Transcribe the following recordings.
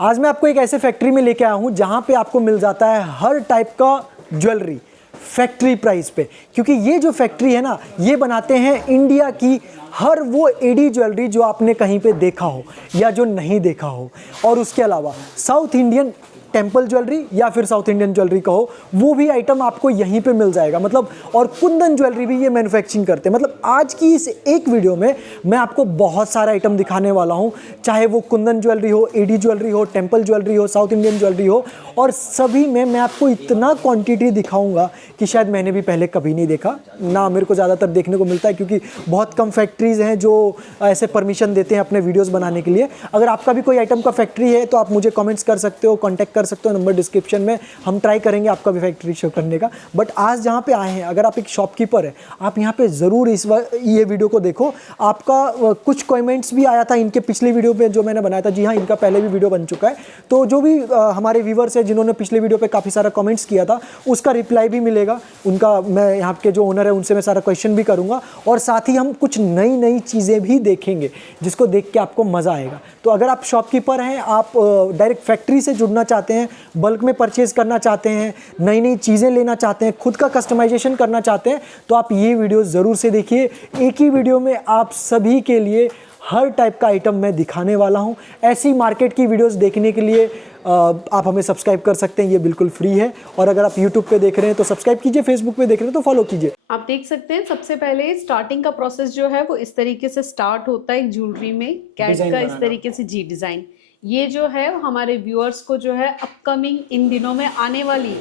आज मैं आपको एक ऐसे फैक्ट्री में लेके आया हूँ जहाँ पे आपको मिल जाता है हर टाइप का ज्वेलरी फैक्ट्री प्राइस पे, क्योंकि ये जो फैक्ट्री है ना, ये बनाते हैं इंडिया की हर वो एडी ज्वेलरी जो आपने कहीं पे देखा हो या जो नहीं देखा हो। और उसके अलावा साउथ इंडियन टेम्पल ज्वेलरी या फिर साउथ इंडियन ज्वेलरी कहो, वो भी आइटम आपको यहीं पे मिल जाएगा। मतलब और कुंदन ज्वेलरी भी ये मैन्युफैक्चरिंग करते हैं। मतलब आज की इस एक वीडियो में मैं आपको बहुत सारा आइटम दिखाने वाला हूँ, चाहे वो कुंदन ज्वेलरी हो, एडी ज्वेलरी हो, टेम्पल ज्वेलरी हो, साउथ इंडियन ज्वेलरी हो, और सभी में मैं आपको इतना क्वांटिटी दिखाऊंगा कि शायद मैंने भी पहले कभी नहीं देखा ना। मेरे को ज़्यादातर देखने को मिलता है क्योंकि बहुत कम फैक्ट्रीज़ हैं जो ऐसे परमिशन देते हैं अपने वीडियोस बनाने के लिए। अगर आपका भी कोई आइटम का फैक्ट्री है तो आप मुझे कमेंट्स कर सकते हो, कॉन्टैक्ट कर सकते हो, नंबर डिस्क्रिप्शन में। हम ट्राई करेंगे आपका भी फैक्ट्री शो करने का। बट आज जहाँ पे आए हैं, अगर आप एक शॉपकीपर है, आप यहाँ पे ज़रूर ये वीडियो को देखो। आपका कुछ कमेंट्स भी आया था इनके पिछले वीडियो पे जो मैंने बनाया था। जी हाँ, इनका पहले भी वीडियो बन चुका है। तो जो भी हमारे व्यूवर्स है जिन्होंने पिछले वीडियो पे काफ़ी सारा कमेंट्स किया था, उसका रिप्लाई भी मिलेगा उनका। मैं यहाँ के जो ओनर है उनसे मैं सारा क्वेश्चन भी करूँगा, और साथ ही हम कुछ नई नई चीज़ें भी देखेंगे जिसको देख के आपको मज़ा आएगा। तो अगर आप शॉपकीपर हैं, आप डायरेक्ट फैक्ट्री से जुड़ना चाहते हैं, बल्क में परचेज़ करना चाहते हैं, नई नई चीज़ें लेना चाहते हैं, खुद का कस्टमाइजेशन करना चाहते हैं, तो आप ये वीडियो ज़रूर से देखिए। एक ही वीडियो में आप सभी के लिए हर टाइप का आइटम मैं दिखाने वाला हूं। ऐसी मार्केट की वीडियोस देखने के लिए आप हमें सब्सक्राइब कर सकते हैं, ये बिल्कुल फ्री है। और अगर आप यूट्यूब पे देख रहे हैं तो सब्सक्राइब कीजिए, फेसबुक पे देख रहे हैं तो फॉलो कीजिए। आप देख सकते हैं सबसे पहले स्टार्टिंग का प्रोसेस जो है वो इस तरीके से स्टार्ट होता है। ज्वेलरी में कैट डिजाइन का इस बनाना। तरीके से जी डिज़ाइन, ये जो है वो हमारे व्यूअर्स को जो है अपकमिंग इन दिनों में आने वाली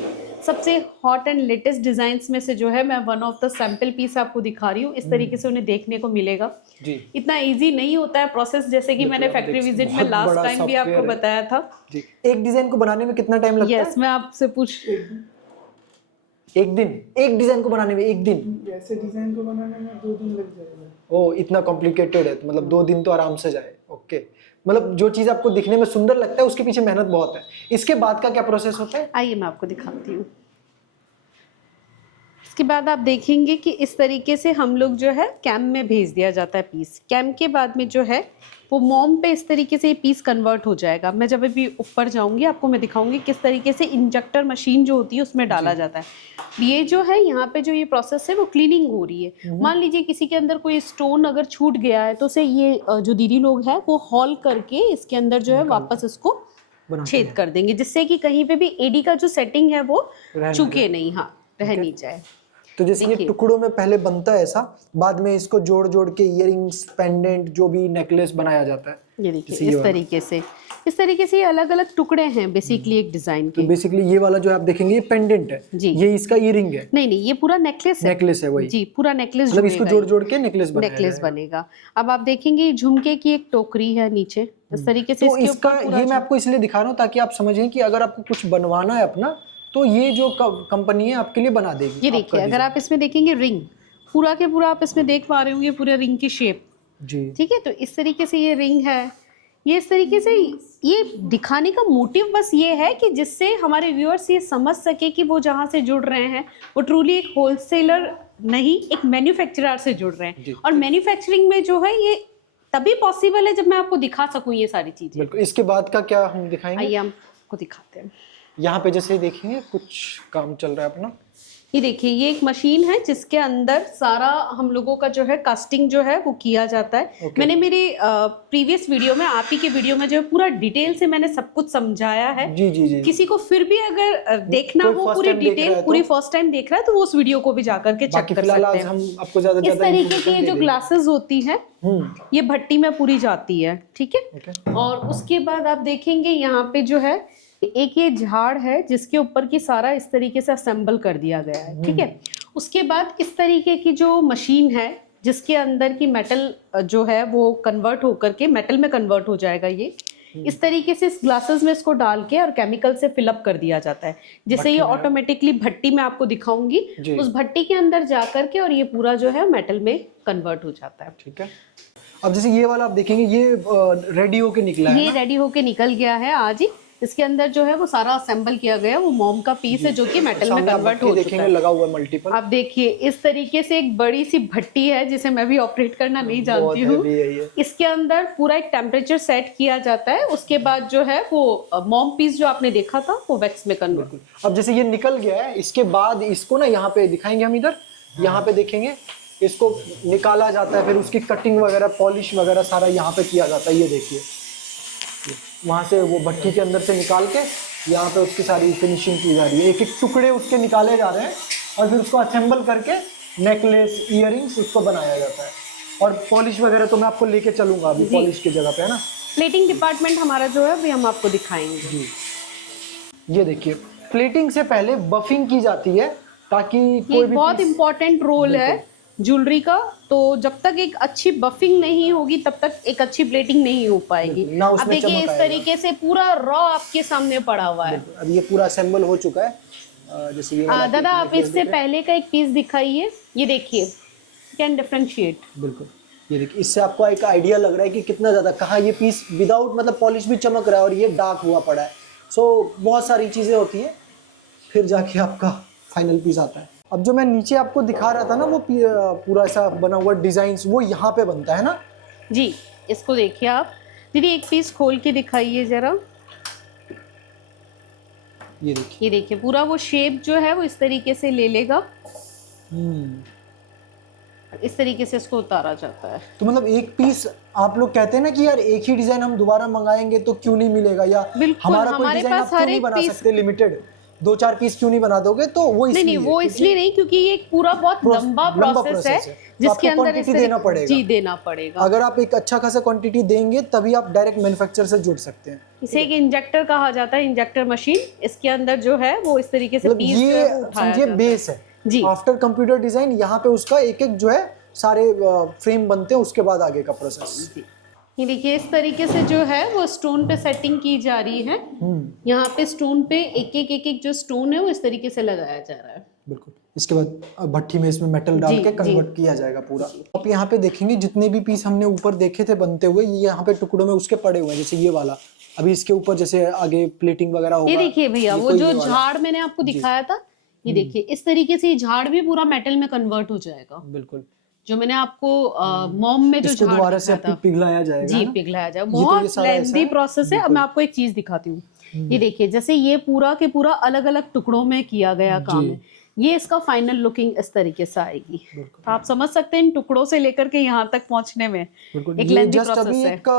सबसे हॉट एंड लेटेस्ट डिज़ाइंस में से जो है मैं one of the sample piece आपको दिखा रही हूँ। इस तरीके से उन्हें देखने को मिलेगा जी। इतना इजी नहीं होता है प्रोसेस, जैसे कि मैंने फैक्ट्री विजिट में लास्ट टाइम भी आपको बताया था जी। एक डिज़ाइन को बनाने में कितना टाइम लगता है? यस, मैं आपसे पूछ एक दिन? एक डिज़ाइन को बनाने में एक दिन? ऐसे डिजाइन को बनाने में 2 दिन लग जाएगा। ओ, इतना कॉम्प्लिकेटेड है, तो मतलब 2 दिन तो आराम से जाए। ओके, मतलब जो चीज़ आपको दिखने में सुंदर लगता है उसके पीछे मेहनत बहुत है। इसके बाद का क्या प्रोसेस होता है? आइए मैं आपको दिखाती हूँ। इसके बाद आप देखेंगे कि इस तरीके से हम लोग जो है कैम में भेज दिया जाता है पीस। कैम के बाद में जो है वो मॉम पे इस तरीके से ये पीस कन्वर्ट हो जाएगा। मैं जब भी ऊपर जाऊंगी आपको मैं दिखाऊंगी किस तरीके से इंजेक्टर मशीन जो होती है उसमें डाला जाता है। ये जो है यहाँ पे जो ये प्रोसेस है वो क्लीनिंग हो रही है। मान लीजिए किसी के अंदर कोई स्टोन अगर छूट गया है तो उसे ये जो दीदी लोग हैं वो हॉल करके इसके अंदर जो है वापस इसको छेद कर देंगे, जिससे कि कहीं पे भी एडी का जो सेटिंग है वो चुके नहीं, हाँ रह नहीं जाए। तो जैसे ये टुकड़ों में पहले बनता है ऐसा, बाद में इसको जोड़ जोड़ के इयररिंग्स, पेंडेंट, जो भी नेकलेस बनाया जाता है। ये देखिए इस तरीके से ये अलग अलग टुकड़े हैं बेसिकली एक डिजाइन के। तो बेसिकली ये वाला जो आप देखेंगे ये पेंडेंट है जी, ये इसका इयररिंग है। नहीं ये पूरा नेकलेस है। नेकलेस है वही जी, पूरा नेकलेस मतलब इसको जोड़ जोड़ के नेकलेस बनेगा। अब आप देखेंगे झुमके की एक टोकरी है नीचे इस तरीके से। तो इसका ये मैं आपको इसलिए दिखा रहा हूँ ताकि आप समझें कि अगर आपको कुछ बनवाना है अपना, तो ये जो कंपनी है आपके लिए बना देगी। ये देखिए अगर आप इसमें देखेंगे रिंग पूरा के पूरा आप इसमें देख पा रहे होंगे पूरे रिंग की शेप जी, ठीक है। तो इस तरीके से ये रिंग है। ये इस तरीके से ये दिखाने का मोटिव बस ये है कि जिससे हमारे व्यूअर्स ये समझ सके कि वो जहाँ से जुड़ रहे हैं वो ट्रूली एक होलसेलर नहीं एक मैन्युफैक्चरर से जुड़ रहे हैं। और मैन्युफैक्चरिंग में जो है ये तभी पॉसिबल है जब मैं आपको दिखा सकूं ये सारी चीजें। बिल्कुल। इसके बाद का क्या हम दिखाएंगे? आइए हम आपको दिखाते हैं। यहाँ पे जैसे देखेंगे कुछ काम चल रहा है अपना। ये देखिए ये एक मशीन है जिसके अंदर सारा हम लोगों का जो है कास्टिंग जो है वो किया जाता है। मैंने मेरे प्रीवियस वीडियो में आप ही के वीडियो में जो है पूरा डिटेल से मैंने सब कुछ समझाया है। जी। किसी को फिर भी अगर देखना हो पूरी डिटेल पूरी फर्स्ट टाइम देख रहा है तो वो उस वीडियो को भी जाकर के चेक कर सकते हैं। हम आपको ज्यादा इस तरीके की ये जो ग्लासेस होती है ये भट्टी में पूरी जाती है ठीक है। और उसके बाद आप देखेंगे यहाँ पे जो है एक ये झाड़ है जिसके ऊपर की सारा इस तरीके से असेंबल कर दिया गया है ठीक है। उसके बाद इस तरीके की जो मशीन है जिसके अंदर की मेटल जो है वो कन्वर्ट होकर के मेटल में कन्वर्ट हो जाएगा। ये इस तरीके से इस ग्लासेस में इसको डाल के और केमिकल से फिलअप कर दिया जाता है, जिससे ये ऑटोमेटिकली भट्टी में आपको दिखाऊंगी उस भट्टी के अंदर जा करके और ये पूरा जो है मेटल में कन्वर्ट हो जाता है ठीक है। अब जैसे ये वाला आप देखेंगे ये रेडी होके निकला है, ये रेडी होके निकल गया है आज ही। इसके अंदर जो है वो सारा असेंबल किया गया है, वो मोम का पीस है जो कि मेटल में सामने आप कन्वर्ट भट्टी हो चुका देखेंगे है। लगा हुआ है मल्टीपल। आप देखिए इस तरीके से एक बड़ी सी भट्टी है जिसे मैं भी ऑपरेट करना नहीं जानती हूँ। heavy है ये। इसके अंदर पूरा एक टेम्परेचर सेट किया जाता है, उसके बाद जो है वो मोम पीस जो आपने देखा था वो वैक्स में कन्वर्ट। अब जैसे ये निकल गया है, इसके बाद इसको ना यहाँ पे दिखाएंगे हम, इधर यहाँ पे देखेंगे, इसको निकाला जाता है, फिर उसकी कटिंग वगैरह, पॉलिश वगैरह सारा यहाँ पे किया जाता है। ये देखिए वहाँ से वो भट्टी के अंदर से निकाल के यहाँ पे उसकी सारी फिनिशिंग की जा रही है, एक एक टुकड़े उसके निकाले जा रहे हैं और फिर उसको असेंबल करके नेकलेस, इयररिंग्स उसको बनाया जाता है। और पॉलिश वगैरह तो मैं आपको लेके चलूंगा अभी पॉलिश की जगह पे, है ना। प्लेटिंग डिपार्टमेंट हमारा जो है अभी हम आपको दिखाएंगे। जी ये देखिए, प्लेटिंग से पहले बफिंग की जाती है ताकि ये कोई भी बहुत इंपॉर्टेंट रोल है ज्वेलरी का। तो जब तक एक अच्छी बफिंग नहीं होगी तब तक एक अच्छी प्लेटिंग नहीं हो पाएगी। ना उसमें अब देखिए चमक इस आएगा। तरीके से पूरा रॉ आपके सामने पड़ा हुआ है। अब ये पूरा असेंबल हो चुका है। जैसे ये वाला दादा आप देखिए, इससे पहले का एक पीस दिखाइए, ये देखिए कैन डिफरेंशिएट। बिल्कुल ये देखिए, इससे आपको एक आइडिया लग रहा है कि कितना ज़्यादा, कहाँ ये पीस विदाउट मतलब पॉलिश भी चमक रहा है और ये डार्क हुआ पड़ा है। सो बहुत सारी चीज़ें होती हैं, फिर जाके आपका फाइनल पीस आता है। अब जो मैं नीचे आपको दिखा रहा था ना, वो पूरा ऐसा बना हुआ डिज़ाइन, वो यहाँ पे बनता है ना जी। इसको देखिए आप दीदी, एक पीस खोल के दिखाइए जरा। ये देखिए पूरा वो शेप जो है वो इस तरीके से ले लेगा, इस तरीके से इसको उतारा जाता है। तो मतलब एक पीस आप लोग कहते हैं ना कि यार एक ही डिजाइन हम दोबारा मंगाएंगे तो क्यों नहीं मिलेगा, या बिल्कुल, हमारा कोई हमारे डिजाइन आप पास क्यों हर नहीं एक बना पीस- सकते लिमिटेड, 2-4 पीस क्यों नहीं बना दोगे, तो वो नहीं इसलिए नहीं वो इसलिए नहीं, क्योंकि ये एक पूरा बहुत लंबा प्रोसेस है तो जिसके आपको अंदर quantity देना पड़ेगा। जी देना पड़ेगा। अगर आप एक अच्छा खासा क्वांटिटी देंगे तभी आप डायरेक्ट मैन्युफैक्चर से जुड़ सकते हैं। इसे एक इंजेक्टर कहा जाता है, इंजेक्टर मशीन। इसके अंदर जो है वो इस तरीके से मतलब पीस जो ये है वो उठाया समझिए जाता है। बेस है जी। आफ्टर कंप्यूटर डिजाइन, यहाँ पे उसका एक एक जो है सारे फ्रेम बनते हैं, उसके बाद आगे का प्रोसेस। ये देखिए इस तरीके से जो है वो स्टोन पे सेटिंग की जा रही है। यहाँ पे स्टोन पे एक एक जो स्टोन है वो इस तरीके से लगाया जा रहा है। बिल्कुल। इसके बाद भट्टी में इसमें मेटल डाल जी, के कन्वर्ट किया जाएगा पूरा। आप यहाँ पे देखेंगे जितने भी पीस हमने ऊपर देखे थे बनते हुए, ये यहाँ पे टुकड़ों में उसके पड़े हुए हैं। जैसे ये वाला अभी इसके ऊपर जैसे आगे प्लेटिंग वगैरह होगा। ये देखिए भैया वो कोई जो ये वाला। झाड़ मैंने आपको दिखाया था, ये देखिए इस तरीके से ये झाड़ भी पूरा मेटल में कन्वर्ट हो जाएगा। बिल्कुल। जो मैंने आपको मोम में जो इसको झाड़ दोबारा से दिखाया था, पिघलाया जाएगा जी ना? पिघलाया जाए। ये तो ये बहुत सारा ऐसा लेंथी है। प्रोसेस है। अब मैं आपको एक चीज दिखाती हूँ। ये देखिए जैसे ये पूरा के पूरा अलग अलग टुकड़ों में किया गया काम है, ये इसका फाइनल लुकिंग इस तरीके से आएगी। तो आप समझ सकते हैं इन टुकड़ों से लेकर के यहाँ तक पहुँचने में बिल्कुल। एक ये लेंथी जस्ट अभी प्रोसेस है। एक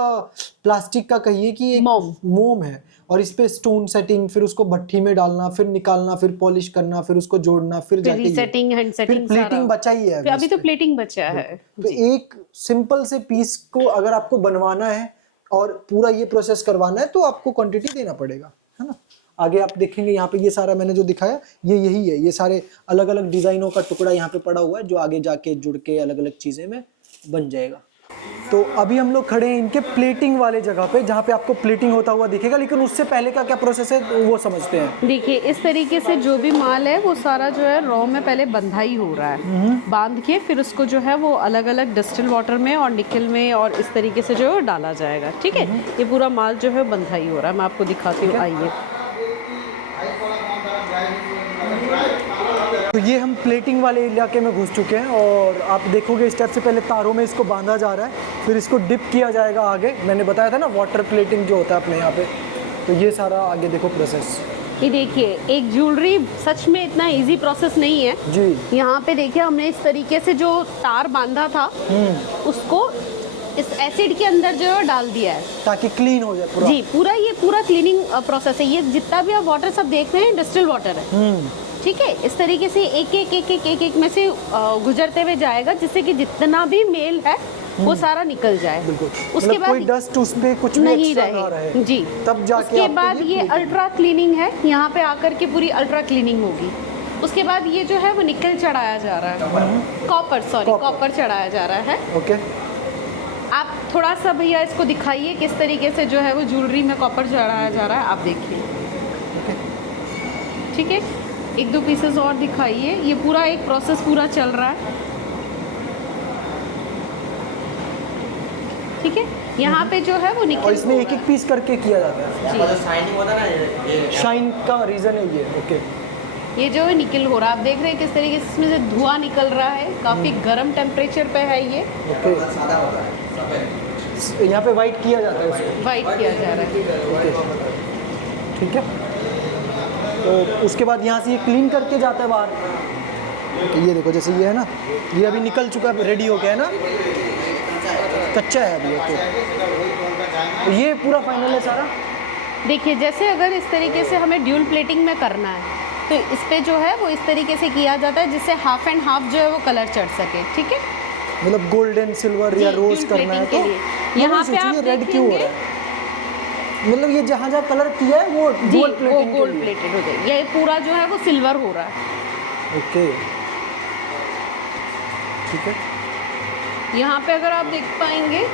प्लास्टिक का कहिए कि एक मोम है और इस पे स्टोन सेटिंग, फिर उसको भट्टी में डालना, फिर निकालना, फिर पॉलिश करना, फिर उसको जोड़ना, फिर जाके रीसेटिंग, हैंड फिर सेटिंग, प्लेटिंग बचा ही है अभी तो प्लेटिंग बचा है। तो एक सिंपल से पीस को अगर आपको बनवाना है और पूरा ये प्रोसेस करवाना है तो आपको क्वांटिटी देना पड़ेगा, है ना। आगे आप देखेंगे यहाँ पे ये सारा मैंने जो दिखाया ये यही है, ये सारे अलग अलग डिजाइनों का टुकड़ा यहाँ पे पड़ा हुआ है जो आगे जाके जुड़ के अलग अलग चीजें में बन जाएगा। तो अभी हम लोग खड़े हैं इनके प्लेटिंग वाले जगह पे, जहाँ पे आपको प्लेटिंग होता हुआ दिखेगा, लेकिन उससे पहले का क्या प्रोसेस है वो समझते हैं। देखिए इस तरीके से जो भी माल है वो सारा जो है रॉ में पहले बंधाई हो रहा है, बांध के फिर उसको जो है वो अलग अलग डिस्टिल वाटर में और निकल में और इस तरीके से जो है डाला जाएगा। ठीक है, ये पूरा माल जो है बंधाई हो रहा है। मैं आपको दिखाती हूँ, आइए। तो ये हम प्लेटिंग वाले इलाके में घुस चुके हैं और आप देखोगे स्टेप से पहले तारों में इसको बांधा जा रहा है, फिर इसको डिप किया जाएगा आगे। मैंने बताया था ना वाटर प्लेटिंग जो होता है अपने यहाँ पे, तो ये सारा आगे देखो प्रोसेस। ये देखिए एक ज्वेलरी सच में इतना इजी प्रोसेस नहीं है जी। यहाँ पे देखिए हमने इस तरीके से जो तार बांधा था उसको इस एसिड के अंदर जो है डाल दिया है ताकि क्लीन हो जाए पूरा। जी। ये पूरा क्लीनिंग प्रोसेस है। ये जितना भी आप वाटर सब देख रहे हैं डिस्टिल वाटर है। ठीक है, इस तरीके से एक में से गुजरते हुए जाएगा जिससे कि जितना भी मेल है वो सारा निकल जाए। बिल्कुल। उसके मतलब बाद कोई डस्ट उसपे कुछ भी नहीं एक्स्ट्रा ना रहे जी। तब जाके उसके आपको बाद ये plating- अल्ट्रा क्लीनिंग है, यहाँ पे आकर के पूरी अल्ट्रा क्लीनिंग होगी। उसके बाद ये जो है वो निकल चढ़ाया जा रहा है, कॉपर चढ़ाया जा रहा है। ओके। आप थोड़ा सा भैया इसको दिखाइए किस तरीके से जो है वो ज्वेलरी में कॉपर चढ़ाया जा रहा है, आप देखिए। ठीक है, 1-2 पीसेस और दिखाइए। ये पूरा एक प्रोसेस पूरा चल रहा है। ठीक है, यहाँ पे जो है वो और निकल इसमें एक एक पीस करके किया जाता है। जी, शाइनिंग होता है ना ये शाइन का रीज़न है ये। ओके, ये जो है निकल हो रहा है। आप देख रहे हैं किस तरीके से इसमें से धुआं निकल रहा है, काफ़ी गर्म टेम्परेचर पे है ये। ओके, सादा होता है। यहाँ पे वाइट किया जाता है उसको। वाइट किया जा रहा है। ठीक है, तो उसके बाद यहाँ से ये क्लीन करके जाता है बाहर। तो ये देखो, जैसे ये है ना, ये अभी निकल चुका है, रेडी हो गया है ना, कच्चा है अभी। ओके, तो ये पूरा फाइनल है सारा। देखिए, जैसे अगर इस तरीके से हमें ड्यूल प्लेटिंग में करना है तो इस पे जो है वो इस तरीके से किया जाता है जिससे हाफ एंड हाफ जो है वो कलर चढ़ सके। ठीक है, मतलब गोल्डन सिल्वर या जी, रोज ड्यूल करना है प्लेटिंग तो के लिए। यहाँ पे आप रेड क्यों हो रहा है? मतलब ये जहाँ जहाँ कलर किया है वो जी, गोल्ड वो प्लेटिंग गोल्ड प्लेटेड हो जाए। ये पूरा जो है वो सिल्वर हो रहा है। ओके, ठीक है। यहाँ पे अगर आप देख पाएंगे,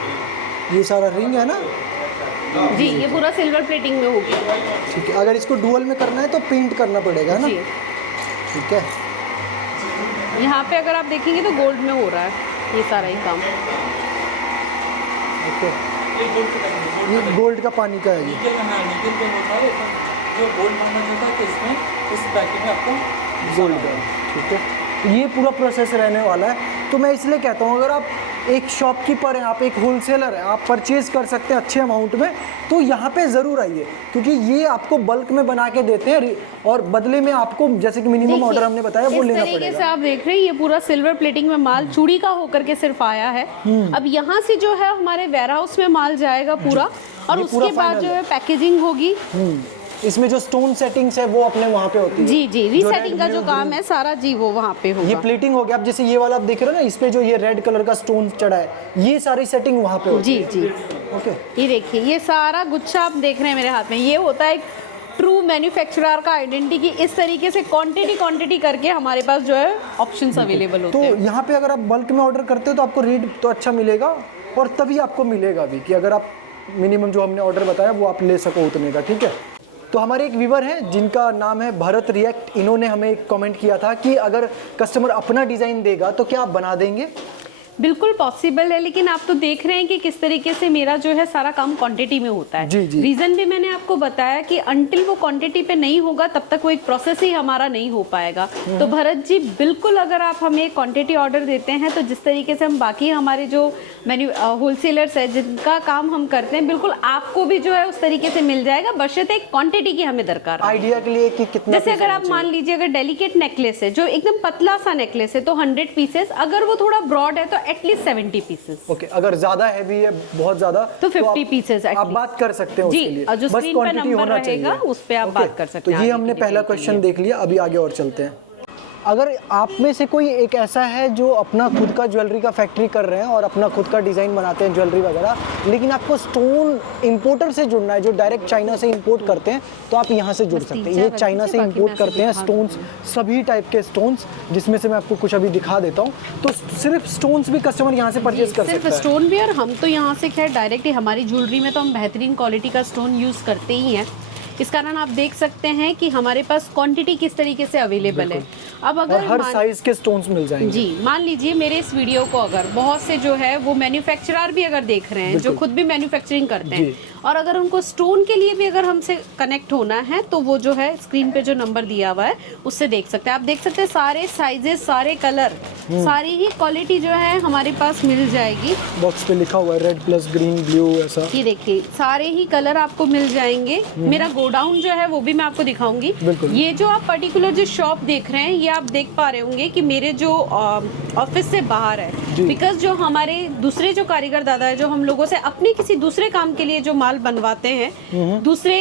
ये सारा रिंग है ना। जी, ये पूरा सिल्वर प्लेटिंग में हो गया। ठीक है, अगर इसको डुअल में करना है तो पेंट करना पड़ेगा ना। जी, ठीक है, यहाँ पे अगर आप देखेंगे तो गोल्ड में हो रहा है ये सारा ही काम। ओके, ये गोल्ड का पानी का है ये। निकल हाँ निकल का होता है जो गोल्ड बनना चाहता है तो इसमें इस पैकेट में आपको गोल्ड का। ठीक है, तो ये पूरा प्रोसेस रहने वाला है। तो मैं इसलिए कहता हूँ, अगर आप एक शॉपकीपर हैं, आप एक होलसेलर हैं, आप परचेज़ कर सकते हैं अच्छे अमाउंट में, तो यहाँ पे ज़रूर आइए, क्योंकि ये आपको बल्क में बना के देते हैं और बदले में आपको जैसे कि मिनिमम ऑर्डर हमने बताया वो लेना इस तरीके से पड़ेगा। आप देख रहे हैं ये पूरा सिल्वर प्लेटिंग में माल चूड़ी का होकर के सिर्फ आया है। अब यहाँ से जो है हमारे वेयर हाउस में माल जाएगा पूरा, और ये पूरा उसके बाद final जो है। है पैकेजिंग होगी। इसमें जो स्टोन सेटिंग्स है वो अपने वहाँ पे होती है। जी जी, जो रीसेटिंग red, का जो blue, काम green, है सारा जी वो वहाँ पे ये होगा। प्लेटिंग हो गया। अब जैसे ये वाला आप देख रहे हो ना, इस पे जो ये रेड कलर का स्टोन चढ़ा है, ये सारी सेटिंग वहाँ पे होती जी है। जी, ओके, ये देखिए ये सारा गुच्छा आप देख रहे हैं मेरे हाथ में, ये होता है ट्रू मैन्युफैक्चरर का आइडेंटिटी की इस तरीके से क्वांटिटी करके हमारे पास जो है ऑप्शंस अवेलेबल होते तो हैं। यहाँ पे अगर आप बल्क में ऑर्डर करते हो तो आपको रेट तो अच्छा मिलेगा, और तभी आपको मिलेगा भी कि अगर आप मिनिमम जो हमने ऑर्डर बताया वो आप ले सको उतने का। ठीक है, तो हमारे एक व्यूवर हैं जिनका नाम है भरत रिएक्ट, इन्होंने हमें एक कमेंट किया था कि अगर कस्टमर अपना डिज़ाइन देगा तो क्या आप बना देंगे? बिल्कुल पॉसिबल है, लेकिन आप तो देख रहे हैं कि किस तरीके से मेरा जो है सारा काम क्वांटिटी में होता है। जी, जी। रीजन भी मैंने आपको बताया कि अंटिल वो क्वांटिटी पे नहीं होगा तब तक वो एक प्रोसेस ही हमारा नहीं हो पाएगा। तो भरत जी बिल्कुल, अगर आप हमें क्वांटिटी ऑर्डर देते हैं तो जिस तरीके से हम बाकी हमारे जो होलसेलर्स है जिनका काम हम करते हैं, बिल्कुल आपको भी जो है उस तरीके से मिल जाएगा, बशर्ते एक क्वांटिटी की हमें दरकार है। आइडिया के लिए कि कितना जैसे piece अगर होना आप मान लीजिए अगर डेलिकेट नेकलेस है जो एकदम पतला सा नेकलेस है तो 100 पीसेस, अगर वो थोड़ा ब्रॉड है तो एटलीस्ट 70 पीसेस। ओके, अगर ज्यादा हैवी है, बहुत ज्यादा, तो 50 आप- pieces at आप least। बात कर सकते हैं जी, उसके लिए, और जो बस screen पे क्वांटिटी नंबर होना रहेगा, चाहिए। उस पे आप ओके, बात कर सकते हैं तो ये आगे हमने की पहला detail के क्वेश्चन लिए। देख लिया, अभी आगे और चलते हैं। अगर आप में से कोई एक ऐसा है जो अपना खुद का ज्वेलरी का फैक्ट्री कर रहे हैं और अपना खुद का डिज़ाइन बनाते हैं ज्वेलरी वगैरह, लेकिन आपको स्टोन इंपोर्टर से जुड़ना है जो डायरेक्ट चाइना से इंपोर्ट करते हैं, तो आप यहाँ से जुड़ सकते हैं। ये चाइना से इंपोर्ट करते हैं स्टोन्स, सभी टाइप के स्टोन्स, जिसमें से मैं आपको कुछ अभी दिखा देता हूँ। तो सिर्फ स्टोन्स भी कस्टमर यहाँ से परचेज कर सिर्फ सकता है। स्टोन भी, और हम तो यहाँ से खैर डायरेक्ट हमारी ज्वेलरी में तो हम बेहतरीन क्वालिटी का स्टोन यूज़ करते ही हैं। इस कारण आप देख सकते हैं कि हमारे पास क्वांटिटी किस तरीके से अवेलेबल है। अब और अगर हर साइज के स्टोन्स मिल जाएंगे। जी, मान लीजिए मेरे इस वीडियो को अगर बहुत से जो है वो मैन्युफैक्चरर भी अगर देख रहे हैं जो खुद भी मैन्युफैक्चरिंग करते हैं, और अगर उनको स्टोन के लिए भी अगर हमसे कनेक्ट होना है तो वो जो है स्क्रीन पे जो नंबर दिया हुआ है उससे देख सकते हैं। आप देख सकते हैं सारे साइजेस, सारे कलर, सारी ही क्वालिटी जो है हमारे पास मिल जाएगी। बॉक्स पे लिखा हुआ है रेड प्लस ग्रीन ब्लू, ऐसा। ये देखिए सारे ही कलर आपको मिल जाएंगे। मेरा गोडाउन जो है वो भी मैं आपको दिखाऊंगी। बिल्कुल। ये जो आप पर्टिकुलर जो शॉप देख रहे हैं ये आप देख पा रहे होंगे कि मेरे जो ऑफिस से बाहर है, बिकॉज जो हमारे दूसरे जो कारीगर दादा है जो हम लोगों से अपने किसी दूसरे काम के लिए जो माल बनवाते हैं, दूसरे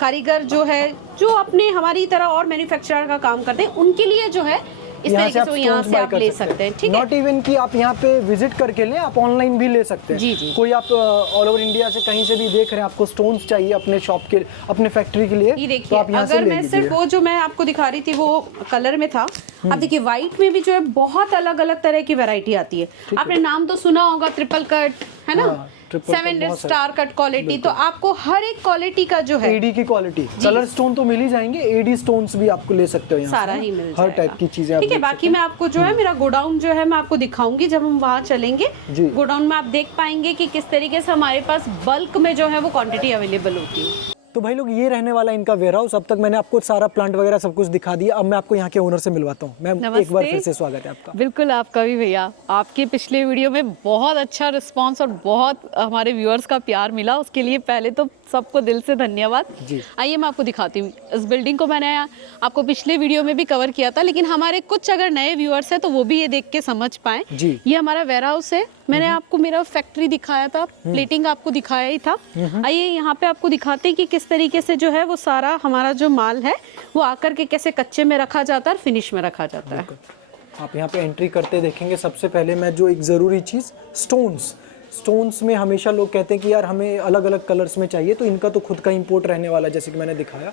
कारीगर जो है जो अपने हमारी तरह और मैन्युफैक्चरर का काम करते हैं, उनके लिए जो है इस तरीके से वो यहाँ से आप ले सकते हैं। ठीक है, नॉट इवन कि आप यहाँ पे विजिट करके लें, आप ऑनलाइन भी ले सकते हैं। जी, जी। कोई आप ऑल ओवर इंडिया से कहीं से भी देख रहे हैं, आपको स्टोन्स चाहिए अपने शॉप के, अपने फैक्ट्री के लिए, ये तो देखिए आप यहाँ से अगर ले मैं लीजिए। सिर्फ वो जो मैं आपको दिखा रही थी वो कलर में था, अब देखिए व्हाइट में भी जो है बहुत अलग अलग तरह की वैरायटी आती है। आपने नाम तो सुना होगा, ट्रिपल कट है ना, ट्रिपल 7 स्टार कट क्वालिटी। तो आपको हर एक क्वालिटी का जो है एडी की क्वालिटी, कलर स्टोन तो मिल ही जाएंगे, एडी स्टोन्स भी आपको ले सकते हो यहाँ सारा से, ही मिल हर टाइप की चीजें आप ठीक है। देख बाकी मैं आपको जो है मेरा गोडाउन जो है मैं आपको दिखाऊंगी जब हम वहाँ चलेंगे। जी। गोडाउन में आप देख पाएंगे कि किस तरीके से हमारे पास बल्क में जो है वो क्वांटिटी अवेलेबल होती है। तो भाई लोग ये रहने वाला इनका वेयर हाउस। अब तक मैंने आपको सारा प्लांट वगैरह सब कुछ दिखा दिया। अब मैं आपको यहाँ के ओनर से मिलवाता हूँ। मैम एक बार फिर से स्वागत है आपका। बिल्कुल, आपका भी भैया। आपके पिछले वीडियो में बहुत अच्छा रिस्पांस और बहुत हमारे व्यूअर्स का प्यार मिला, उसके लिए पहले तो सबको दिल से धन्यवाद। जी। आइए मैं आपको दिखाती हूँ। इस बिल्डिंग को मैंने आपको पिछले वीडियो में भी कवर किया था, लेकिन हमारे कुछ अगर नए व्यूअर्स हैं तो वो भी ये देख के समझ पाएं। जी। ये हमारा वेयर हाउस है। मैंने आपको मेरा फैक्ट्री दिखाया था, प्लेटिंग आपको दिखाया ही था। आइए यहाँ पे आपको दिखाते हैं कि किस तरीके से जो है वो सारा हमारा जो माल है वो आकर के कैसे कच्चे में रखा जाता है और फिनिश में रखा जाता है। आप यहाँ पे एंट्री करते देखेंगे, सबसे पहले मैं जो एक ज़रूरी चीज़ स्टोन्स में हमेशा लोग कहते हैं कि यार हमें अलग अलग कलर्स में चाहिए, तो इनका तो खुद का इंपोर्ट रहने वाला है, जैसे कि मैंने दिखाया।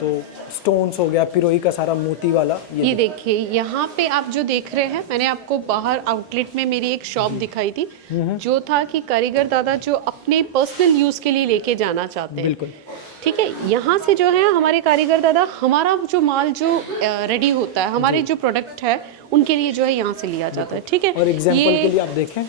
तो स्टोन्स हो गया, पिरोई का सारा मोती वाला ये देखिए यहाँ पे आप जो देख रहे हैं, मैंने आपको बाहर आउटलेट में मेरी एक शॉप दिखाई थी जो था कि कारीगर दादा जो अपने पर्सनल यूज के लिए लेके जाना चाहते हैं। बिल्कुल ठीक है। यहाँ से जो है हमारे कारीगर दादा हमारा जो माल जो रेडी होता है, हमारे जो प्रोडक्ट है उनके लिए जो है यहाँ से लिया जाता है। ठीक है। और एग्जांपल के लिए आप देखें,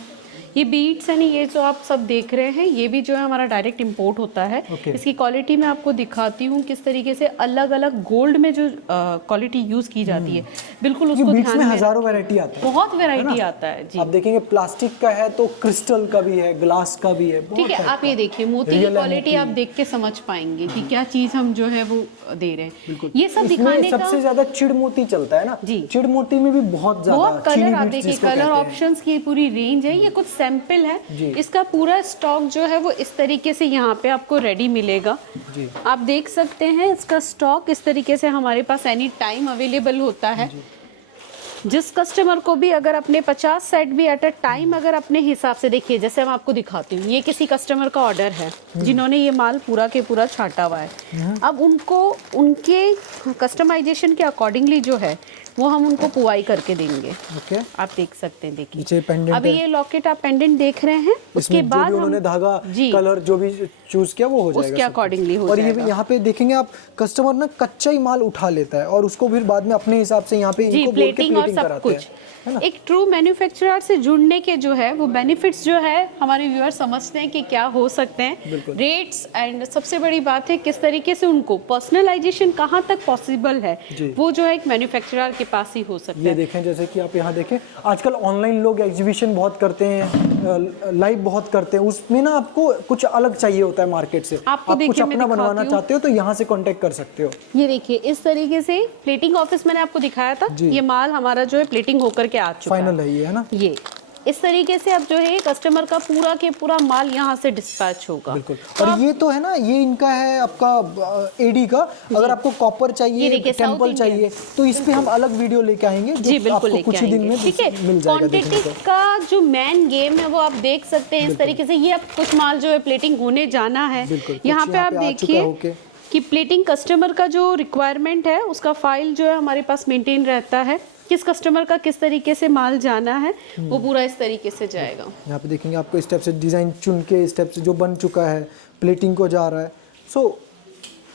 ये बीट्स है, ये जो आप सब देख रहे हैं ये भी जो है हमारा डायरेक्ट इंपोर्ट होता है। इसकी क्वालिटी मैं आपको दिखाती हूँ किस तरीके से अलग अलग गोल्ड में जो क्वालिटी यूज की जाती है, बिल्कुल उसको बीट्स ध्यान में में हजारों वैरायटी आता है, बहुत वैरायटी आता है जी। आप देखेंगे प्लास्टिक का है तो क्रिस्टल का भी है, ग्लास का भी है। ठीक है। आप ये देखिए मोती की क्वालिटी आप देख के समझ पाएंगे कि क्या चीज हम जो है वो दे रहे हैं। ये सब दिखाने का सबसे ज्यादा चिड़ मोती चलता है ना जी। चिड़ मोती में भी बहुत ज्यादा कलर आप देखिए, कलर ऑप्शंस की पूरी रेंज है। ये कुछ सैंपल है, इसका पूरा स्टॉक जो है वो इस तरीके से यहाँ पे आपको रेडी मिलेगा। जी। आप देख सकते हैं इसका स्टॉक इस तरीके से हमारे पास एनी टाइम अवेलेबल होता है। जिस कस्टमर को भी अगर अपने 50 सेट भी एट अ टाइम अगर अपने हिसाब से देखिए, जैसे मैं आपको दिखाती हूँ, ये किसी कस्टमर का ऑर्डर है जिन्होंने ये माल पूरा के पूरा छाटा हुआ है। अब उनको उनके कस्टमाइजेशन के अकॉर्डिंगली जो है वो हम उनको पुआई करके देंगे। ओके। आप देख सकते हैं, देखिए नीचे पेंडेंट अभी ये लॉकेट आप पेंडेंट देख रहे हैं, उसके बाद उन्होंने धागा कलर जो भी चूज किया वो हो जाएगा उसके अकॉर्डिंगली हो और जाएगा। ये यहाँ पे देखेंगे आप, कस्टमर ना कच्चा ही माल उठा लेता है और उसको फिर बाद में अपने हिसाब से यहाँ पे जी इनको बोल के प्लेटिंग और प्लेटिंग सब कराते कुछ। हैं। एक ट्रू मैन्युफैक्चरर से जुड़ने के जो है वो बेनिफिट्स जो है हमारे व्यूअर समझते हैं कि क्या हो सकते हैं, रेट्स एंड सबसे बड़ी बात है किस तरीके से उनको पर्सनलाइजेशन कहाँ तक पॉसिबल है, वो जो है एक मैन्युफैक्चरर के पास ही हो सकता है। ये देखें, जैसे कि आप यहाँ देखें, आजकल ऑनलाइन लोग एग्जीबिशन बहुत करते हैं, लाइव बहुत करते हैं, उसमें ना आपको कुछ अलग चाहिए होता है मार्केट से, आप कुछ अपना बनवाना चाहते हो तो यहाँ से कांटेक्ट कर सकते हो। ये देखिए इस तरीके से प्लेटिंग ऑफिस मैंने आपको दिखाया था, ये माल हमारा जो है प्लेटिंग होकर के आ चुका फाइनल है ये, है ना। ये इस तरीके से अब जो है कस्टमर का पूरा के पूरा माल यहाँ से डिस्पैच होगा। बिल्कुल। और ये तो है ना, ये इनका है आपका एडी का। अगर आपको कॉपर चाहिए, टेम्पल चाहिए, तो इस पे हम अलग वीडियो लेके आएंगे जी, बिल्कुल आपको कुछ ही दिन में ठीक है। मिल जाएगा। क्वांटिटी का जो मेन गेम है वो आप देख सकते हैं इस तरीके से। ये अब कुछ माल जो है प्लेटिंग होने जाना है, यहाँ पे आप देखिए कि प्लेटिंग कस्टमर का जो रिक्वायरमेंट है उसका फाइल जो है हमारे पास मेंटेन रहता है, किस कस्टमर का किस तरीके से माल जाना है वो पूरा इस तरीके से जाएगा। यहाँ पे देखेंगे आपको इस टाइप से डिज़ाइन चुन के, इस टाइप से जो बन चुका है प्लेटिंग को जा रहा है। सो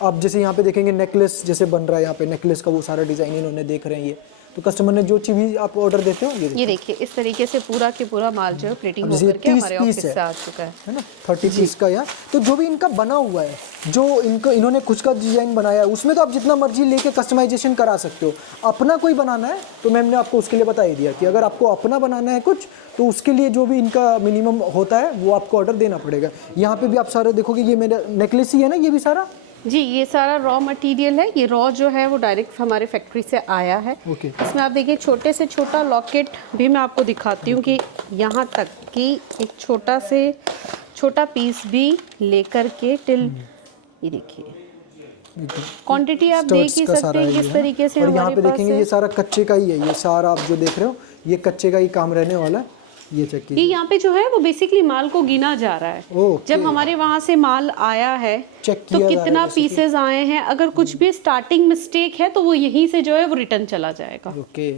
आप जैसे यहाँ पे देखेंगे नेकलेस जैसे बन रहा है, यहाँ पे नेकलेस का वो सारा डिज़ाइन इन्होंने देख रहे हैं। ये तो कस्टमर ने जो चीज़ भी आप ऑर्डर देते हो ये देखिए इस तरीके से पूरा के पूरा माल जो है प्लेटिंग होकर के हमारे ऑफिस से आ चुका है ना, 30 पीस का। यार तो जो भी इनका बना हुआ है, जो इन्होंने खुद का डिजाइन बनाया है, उसमें तो आप जितना मर्जी लेके कस्टमाइजेशन करा सकते हो। अपना कोई बनाना है तो मैम ने आपको उसके लिए बता ही दिया कि अगर आपको अपना बनाना है कुछ, तो उसके लिए जो भी इनका मिनिमम होता है वो आपको ऑर्डर देना पड़ेगा। यहाँ पे भी आप सारे देखोगे, ये मेरा नेकलेस ही है ना, ये भी सारा जी, ये सारा रॉ मटेरियल है। ये रॉ जो है वो डायरेक्ट हमारे फैक्ट्री से आया है। इसमें आप देखिए छोटे से छोटा लॉकेट भी मैं आपको दिखाती हूँ कि यहाँ तक कि एक छोटा से छोटा पीस भी लेकर के टिल, ये देखिए क्वांटिटी आप देख ही सकते हैं किस तरीके से और यहाँ हमारे पे पास देखेंगे ये सारा कच्चे का ही है। ये सारा आप जो देख रहे हो ये कच्चे का ही काम रहने वाला है। ये चेक कीजिए, ये यहाँ पे जो है वो बेसिकली माल को गिना जा रहा है। जब हमारे वहाँ से माल आया है तो कितना पीसेस आए हैं, अगर कुछ भी स्टार्टिंग मिस्टेक है तो वो यहीं से जो है वो रिटर्न चला जाएगा। ओके,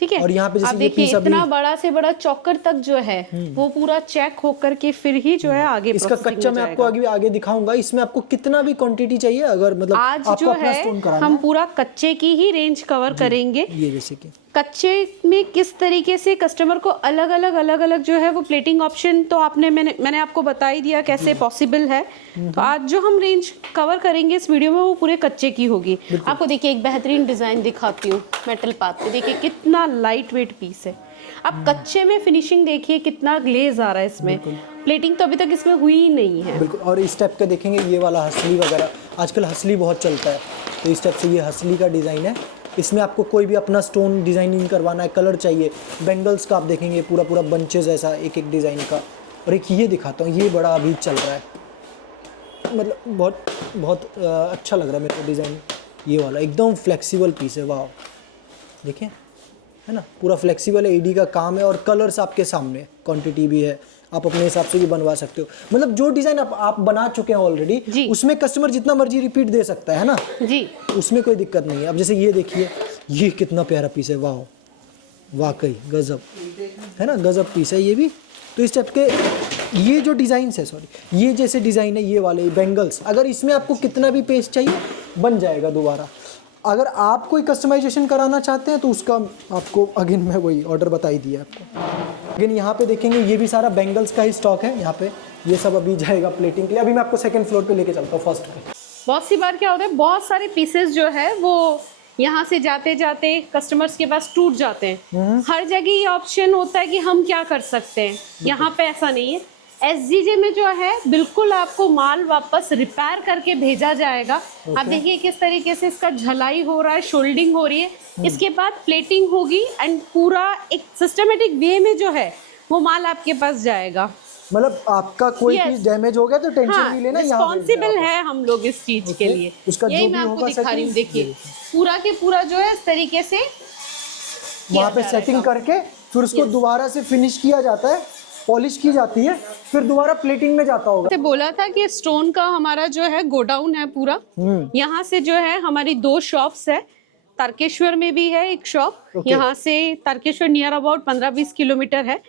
ठीक है। और यहाँ पे जैसे आप ये देखिए piece अभी- इतना बड़ा से बड़ा चौकर तक जो है वो पूरा चेक होकर के फिर ही जो है आगे इसका processing कच्चा में मैं आपको जाएगा। आगे दिखाऊंगा। इसमें आपको कितना भी क्वांटिटी चाहिए, अगर मतलब आज आपको जो अपना है स्टोन कराना हम है, पूरा कच्चे की ही रेंज कवर करेंगे। ये जैसे कि कच्चे में किस तरीके से कस्टमर को अलग अलग जो है वो प्लेटिंग ऑप्शन, तो मैंने आपको बता ही दिया कैसे पॉसिबल है। तो आज जो हम रेंज कवर करेंगे इस वीडियो में वो पूरे कच्चे की होगी। आपको देखिए एक बेहतरीन डिजाइन दिखाती हूँ मेटल पात पे, देखिए कितना लाइट वेट पीस है। आप कच्चे में फिनिशिंग देखिए कितना ग्लेज आ रहा है इसमें, प्लेटिंग तो अभी तक इसमें हुई ही नहीं है। बिल्कुल। और इस टाइप का देखेंगे ये वाला हसली वगैरह, आजकल हसली बहुत चलता है, तो इस टाइप से ये हसली का डिज़ाइन है। इसमें आपको कोई भी अपना स्टोन डिज़ाइनिंग करवाना है, कलर चाहिए, बेंगल्स का आप देखेंगे पूरा पूरा बंचेज ऐसा एक एक डिज़ाइन का। और एक ये दिखाता हूँ, ये बड़ा अभी चल रहा है, मतलब बहुत बहुत अच्छा लग रहा है मेरे को डिज़ाइन। ये वाला एकदम फ्लेक्सिबल पीस है, वाह देखिए, है ना, पूरा फ्लेक्सिबल है, एडी का काम है और कलर्स आपके सामने, क्वांटिटी भी है, आप अपने हिसाब से भी बनवा सकते हो। मतलब जो डिज़ाइन आप बना चुके हैं ऑलरेडी, उसमें कस्टमर जितना मर्जी रिपीट दे सकता है ना जी, उसमें कोई दिक्कत नहीं है। अब जैसे ये देखिए, ये कितना प्यारा पीस है, वाह वाकई गजब, है ना, गजब पीस है ये भी। तो इस टाइप के ये जो डिज़ाइन है, सॉरी ये जैसे डिज़ाइन है, ये वाले बेंगल्स, अगर इसमें आपको कितना भी पेस्ट चाहिए बन जाएगा दोबारा। अगर आप कोई कस्टमाइजेशन कराना चाहते हैं तो उसका आपको अगेन मैं वही ऑर्डर बता ही दिया आपको। अगेन यहाँ पे देखेंगे ये भी सारा बेंगल्स का ही स्टॉक है यहाँ पे, ये सब अभी जाएगा प्लेटिंग के लिए। अभी मैं आपको सेकंड फ्लोर पे लेके चलता हूँ, फर्स्ट पे। बहुत सी बार क्या होता है, बहुत सारे पीसेस जो है वो यहाँ से जाते जाते कस्टमर्स के पास टूट जाते हैं। हर जगह ये ऑप्शन होता है कि हम क्या कर सकते हैं, यहाँ पे ऐसा नहीं है। SGJ में जो है बिल्कुल आपको माल वापस रिपेयर करके भेजा जाएगा। आप देखिए किस तरीके से इसका झलाई हो रहा है, शोल्डिंग हो रही है, इसके बाद प्लेटिंग होगी एंड पूरा एक सिस्टमेटिक वे में जो है वो माल आपके पास जाएगा। मतलब आपका कोई Yes. पीस डैमेज हो गया तो टेंशन हाँ, नहीं लेना, रिस्पॉन्सिबल है हम लोग इस चीज के लिए। उसका यही जो मैं भी आपको होगा दिखा रही हूँ, setting, देखिए पूरा के पूरा जो है इस तरीके से वहाँ पे सेटिंग करके फिर उसको दोबारा से फिनिश किया जाता है, पॉलिश की जाती है, फिर दोबारा प्लेटिंग में जाता होगा। से बोला था कि स्टोन का हमारा जो है गोडाउन है पूरा। यहाँ से जो है हमारी 2 शॉप्स है, तारकेश्वर में भी है एक शॉप। यहाँ से तारकेश्वर नियर अबाउट 15-20 किलोमीटर है,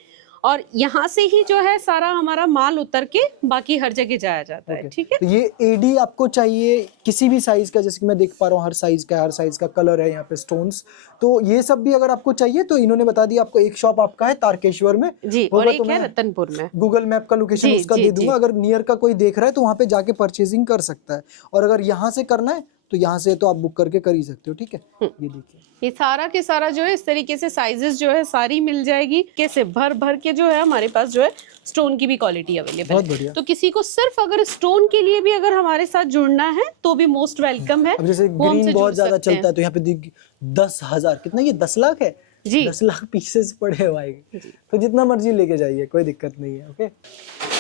और यहाँ से ही जो है सारा हमारा माल उतर के बाकी हर जगह जाया जाता है। ठीक है, तो ये एडी आपको चाहिए किसी भी साइज का, जैसे कि मैं देख पा रहा हूँ हर साइज का कलर है यहाँ पे, स्टोन्स, तो ये सब भी अगर आपको चाहिए तो इन्होंने बता दिया आपको। एक शॉप आपका है तारकेश्वर में जी, होगा, और एक तो है मैं रतनपुर में। गूगल मैप का लोकेशन जी, उसका जी, दे दूंगा, जी। अगर नियर का कोई देख रहा है तो वहाँ पे जाके परचेजिंग कर सकता है। और अगर यहाँ से करना है तो यहाँ से तो आप बुक करके कर ही सकते हो। ठीक है, ये देखिए ये सारा के सारा जो है इस तरीके से साइजेस जो है सारी मिल जाएगी, कैसे भर भर के जो है हमारे पास जो है स्टोन की भी क्वालिटी अवेलेबल बहुत है। बढ़िया। तो किसी को सिर्फ अगर स्टोन के लिए भी अगर हमारे साथ जुड़ना है तो भी मोस्ट वेलकम है। अब जैसे वो हमसे ग्रीन जुड़ बहुत ज्यादा सकते हैं। चलता है तो यहाँ पे 10,000 कितना, ये 10 लाख है जी। 10 लाख पीसेस पड़े हैं भाई, तो जितना मर्जी लेके जाइए, कोई दिक्कत नहीं है। ओके,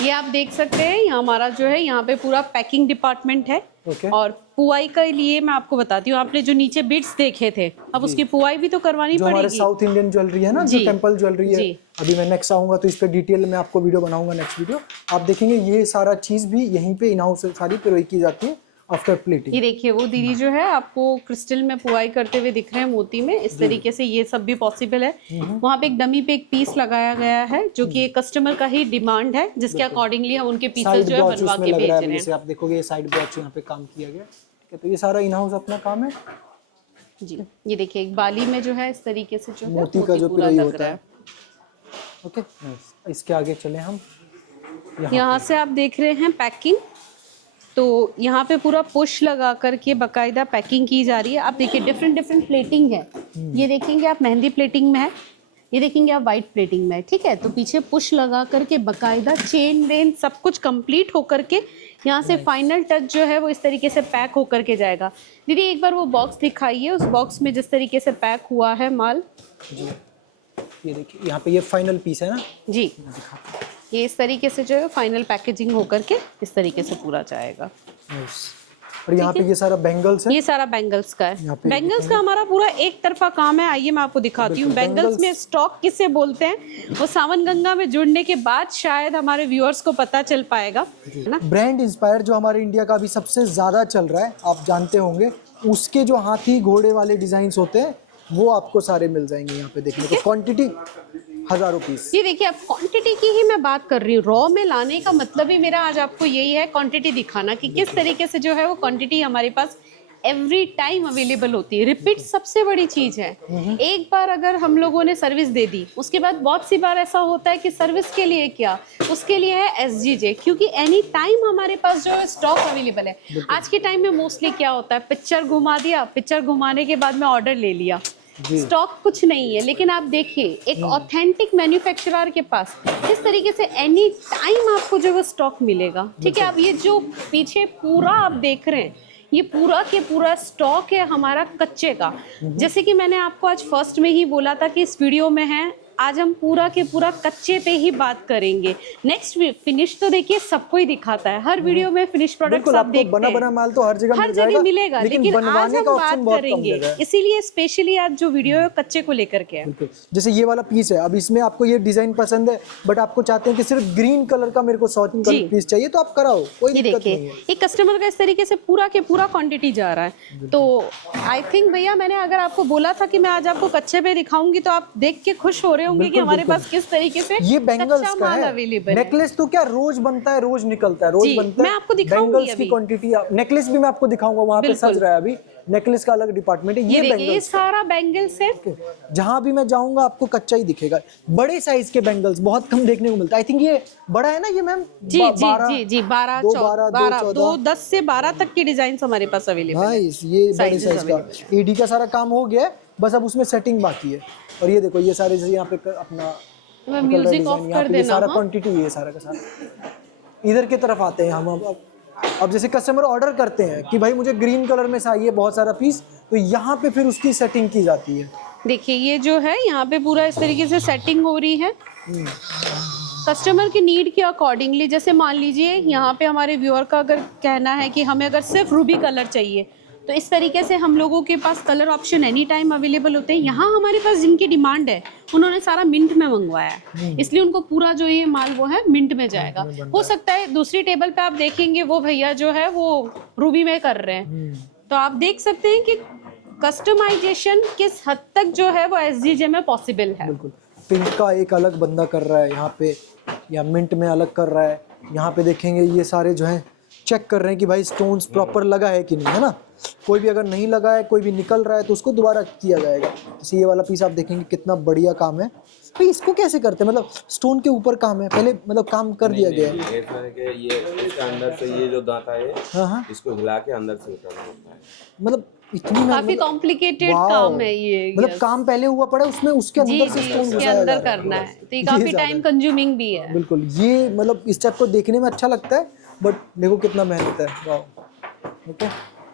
ये आप देख सकते हैं, यहाँ हमारा जो है यहाँ पे पूरा पैकिंग डिपार्टमेंट है। ओके। और पुआई के लिए मैं आपको बताती हूँ, आपने जो नीचे बिट्स देखे थे, अब उसकी पुआई भी तो करवानी जो हमारे पड़ेगी। साउथ इंडियन ज्वेलरी है ना, जो जी। टेंपल ज्वेलरी है, जी। अभी मैं नेक्स्ट आऊंगा तो इस पे डिटेल में आपको वीडियो बनाऊंगा, नेक्स्ट वीडियो आप देखेंगे। ये सारा चीज भी यहीं पे इन हाउस सारी पिरोई की जाती है आफ्टर प्लेटिंग। ये देखिए वो दीदी जो है आपको क्रिस्टल में पुआई करते हुए दिख रहे हैं, मोती में, इस तरीके से ये सब भी पॉसिबल है। वहाँ पे एक डमी पे एक पीस लगाया गया है जो कि एक कस्टमर का ही डिमांड है, जिसके अकॉर्डिंगली हम उनके पीसेस साइड जो है ब्रॉच बनवा उसमें के लग भेज रहा रहे है, हैं। जैसे आप देखोगे ये साइड ब्रॉच यहाँ पे काम किया गया। ठीक है, तो ये सारा इन हाउस अपना काम है। जी, ये देखिए एक बाली में जो है इस तरीके से जो है मोती का जो पूरा पिरोई लग होता रहा है। ओके, इसके आगे चले हम। यहाँ से आप देख रहे हैं पैकिंग, तो यहाँ पे पूरा पुश लगा करके बकायदा पैकिंग की जा रही है। आप देखिए डिफरेंट डिफरेंट प्लेटिंग है, ये देखेंगे आप मेहंदी प्लेटिंग में है, ये देखेंगे आप वाइट प्लेटिंग में है। ठीक है, तो पीछे पुश लगा करके बकायदा चेन वेन सब कुछ कंप्लीट होकर के यहाँ से फाइनल टच जो है वो इस तरीके से पैक होकर के जाएगा। दीदी एक बार वो बॉक्स दिखाइए, उस बॉक्स में जिस तरीके से पैक हुआ है माल। जी, ये देखिए यहाँ पे ये फाइनल पीस है ना जी, ये इस तरीके से जो है फाइनल पैकेजिंग होकर के इस तरीके से पूरा जाएगा। और यहाँ पे ये सारा बेंगल्स है। ये सारा बैंगल्स का यहाँ है। पे बैंगल्स का हमारा पूरा एक तरफा काम है। आइए मैं आपको दिखाती हूँ बैंगल्स में स्टॉक किसे बोलते हैं, वो सावन गंगा में जुड़ने के बाद शायद हमारे व्यूअर्स को पता चल पाएगा, है ना। ब्रांड इंस्पायर जो हमारे इंडिया का अभी सबसे ज़्यादा चल रहा है, आप जानते होंगे, उसके जो हाथी घोड़े वाले डिज़ाइंस होते हैं वो आपको सारे मिल जाएंगे यहाँ पे देखने को। क्वांटिटी हज़ारों पीस। ये देखिए, अब क्वांटिटी की ही मैं बात कर रही हूँ। रॉ में लाने का मतलब ही मेरा आज आपको यही है, क्वांटिटी दिखाना कि किस तरीके से जो है वो क्वांटिटी हमारे पास एवरी टाइम अवेलेबल होती है। रिपीट सबसे बड़ी चीज है। एक बार अगर हम लोगों ने सर्विस दे दी, उसके बाद बहुत सी बार ऐसा होता है कि सर्विस के लिए क्या, उसके लिए है SGJ, क्योंकि एनी टाइम हमारे पास जो है स्टॉक अवेलेबल है। आज के टाइम में मोस्टली क्या होता है, पिक्चर घुमा दिया, पिक्चर घुमाने के बाद में ऑर्डर ले लिया, स्टॉक कुछ नहीं है। लेकिन आप देखिए एक ऑथेंटिक मैन्युफैक्चरर के पास किस तरीके से एनी टाइम आपको जो है स्टॉक मिलेगा। ठीक है, अब ये जो पीछे पूरा आप देख रहे हैं, ये पूरा के पूरा स्टॉक है हमारा कच्चे का। जैसे कि मैंने आपको आज फर्स्ट में ही बोला था कि इस वीडियो में है, आज हम पूरा के पूरा कच्चे पे ही बात करेंगे। नेक्स्ट फिनिश तो देखिए सबको ही दिखाता है, हर वीडियो में फिनिश प्रोडक्ट्स आप देखते बना हैं, बना माल तो हर जगह मिलेगा। लेकिन आज हम बात करेंगे, इसीलिए स्पेशली आज जो वीडियो है कच्चे को लेकर के है। बिल्कुल, जैसे ये वाला पीस है, अब इसमें आपको ये डिजाइन पसंद है बट आपको चाहते हैं कि सिर्फ ग्रीन कलर का मेरे को सॉर्टिंग कलर पीस चाहिए, तो आप कराओ, कोई ये दिक्कत नहीं है। देखिए एक कस्टमर का इस तरीके से पूरा के पूरा क्वांटिटी जा रहा है। तो आई थिंक भैया, मैंने अगर आपको बोला था कि मैं आज आपको कच्चे पे दिखाऊंगी, तो आप देख के खुश हो रहे होंगे कि हमारे पास किस तरीके से ये बैंगल्स कच्चा का माल है। अवेलेबल है। नेकलेस तो क्या रोज बनता है, रोज निकलता है, रोज जी, बनता है। मैं आपको दिखाऊंगी बैंगल्स की अभी। क्वांटिटी, नेकलेस भी मैं आपको दिखाऊंगा, वहां पे सज रहा है अभी। नेकलेस का अलग डिपार्टमेंट है। ये देखिए, ये बैंगल्स सारा बैंगल्स है। जहां भी मैं जाऊंगा आपको कच्चा ही दिखेगा। बड़े साइज के बैंगल्स बहुत कम देखने को मिलता है। आई थिंक ये बड़ा है ना ये मैम? जी जी जी जी 12 14 2 10 से 12 तक की डिजाइन हमारे पास अवेलेबल है। नाइस, ये बड़े Sizes साइज का एडी का सारा काम हो गया है, बस अब उसमें सेटिंग बाकी है। और ये देखो, ये सारे जैसे यहाँ पे अपना मैं म्यूजिक ऑफ कर ये देना। सारा क्वांटिटी है सारा का सारा। इधर की तरफ आते हैं हम। अब जैसे कस्टमर ऑर्डर करते हैं कि भाई मुझे ग्रीन कलर में चाहिए बहुत सारा पीस, तो यहाँ पे फिर उसकी सेटिंग की जाती है। देखिए ये जो है यहाँ पे पूरा इस तरीके से सेटिंग हो रही है कस्टमर की नीड के अकॉर्डिंगली। जैसे मान लीजिए यहाँ पे हमारे व्यूअर का अगर कहना है कि हमें अगर सिर्फ रूबी कलर चाहिए, तो इस तरीके से हम लोगों के पास colour option any time available होते हैं। यहाँ हमारे पास जिनकी डिमांड है उन्होंने सारा मिंट में मंगवाया है, इसलिए उनको पूरा जो ये माल वो है मिंट में जाएगा। हो सकता है दूसरी टेबल पे आप देखेंगे वो भैया जो है वो रूबी में कर रहे हैं, तो आप देख सकते हैं कि कस्टमाइजेशन किस हद तक जो है वो SGJ में पॉसिबल है। बिल्कुल, पिंक का एक अलग बंदा कर रहा है यहाँ पे, या मिंट में अलग कर रहा है। यहाँ पे देखेंगे ये सारे जो है चेक कर रहे हैं कि भाई स्टोन्स प्रॉपर लगा है कि नहीं, है ना। कोई भी अगर नहीं लगा है, कोई भी निकल रहा है, तो उसको दोबारा किया जाएगा। जैसे ये वाला पीस आप देखेंगे कितना बढ़िया काम है। भाई इसको कैसे करते हैं, मतलब स्टोन के ऊपर काम है पहले, मतलब काम कर दिया गया है। ये इसके अंदर से ये जो दांता है, हाँ, इसको हिला के अंदर से निकालना होता है। मतलब इतनी काफी कॉम्प्लिकेटेड काम है ये। मतलब काम पहले हुआ पड़ा है, उसमें उसके जी अंदर से जी स्टोन उसके घुसाया जा अंदर रहा है। करना है, तो ये काफी टाइम कंज्यूमिंग भी है। बिल्कुल, ये मतलब इस टाइप को देखने में अच्छा लगता है, बट देखो कितना मेहनत है। वाह। ओके,